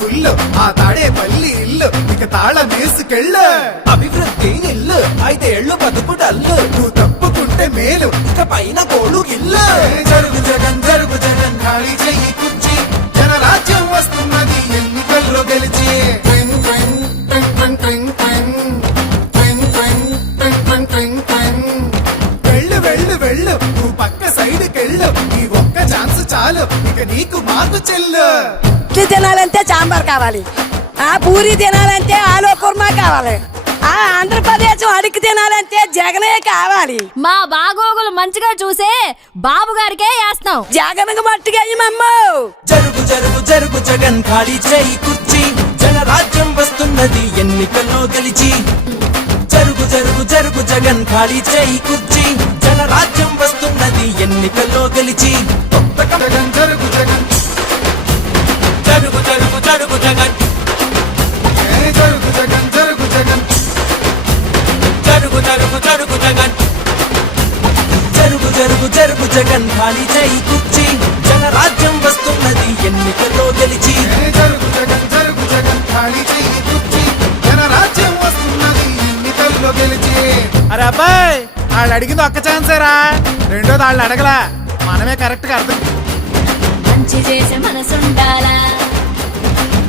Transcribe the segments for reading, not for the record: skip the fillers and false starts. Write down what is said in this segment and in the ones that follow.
Full ఆ తాడేపల్లి ఇల్లు ఇక తాళం వేసుకెళ్ళు. అభివృద్ధి నిల్లు 5 ఏళ్ళు బతుకు డల్లు నువ్వు తప్పుకుంటే మేలు ఇక పైన కోడు గిల్లు జరుగు జగన్ ఖాళీ చెయ్యి కుర్చీ జనరాజ్యం వస్తున్నది ఎన్నికల్లో గెలిచి. ట్వింగ్ ట్వింగ్ ట్వింగ్ ట్వింగ్ ట్వింగ్ ట్వింగ్ ట్వింగ్ ట్వింగ్ ట్వింగ్ ట్వింగ్ ట్వింగ్. వెళ్ళు వెళ్ళు వెళ్ళు నువ్వు పక్క సైడ్కెళ్ళు ఈ ఒక్క ఛాన్స్ చాలు ఇక నీకు మాకు చెల్లు. ఇడ్లీ తినాలంటే సాంబార్ కావాలి, ఆ పూరి తినాలంటే ఆలు కుర్మా కావాలి, ఆ ఆంధ్రప్రదేశ్ అడిగి తినాలంటే జగనే కావాలి. మా బాగోగులు మంచిగా చూసే బాబు గారికే వేస్తాం. జగన్కు మట్టిగా జరుగు జరుగు జరుగు జగన్ ఖాళీ చేయి కుర్చీ జనరాజ్యం వస్తున్నది ఎన్నికల్లో గెలిచి. జరుగు జరుగు జరుగు జగన్ ఖాళీ చేయి కుర్చీ జనరాజ్యం వస్తున్నది ఎన్నికల్లో గెలిచి. జగన్ జరుగు జగన్ జరుగు జరుగు జరుగు జగన్ జరుగు జగన్ జరుగు జగన్ జరుగు జరుగు జరుగు జగన్ జరుగు జరుగు జరుగు జగన్ ఖాళీ చేయి కుర్చీ జనరాజ్యం వస్తున్నది ఎన్నికల్లో గెలిచి. జరుగు జగన్ ఖాళీ చెయ్యి కుర్చీ జనరాజ్యం వస్తున్నది ఎన్నికల్లో గెలిచి. అరే అబ్బాయి వాళ్ళు అడిగింది ఒక్క ఛాన్సేరా, రెండోది వాళ్ళు అడగలా, మనమే కరెక్ట్ గా అర్థం. మంచి చేసే మనసుండాలా,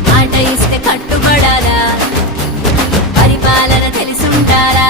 మాట ఇస్తే కట్టుబడాలా, పరిపాలన తెలిసుండాలా,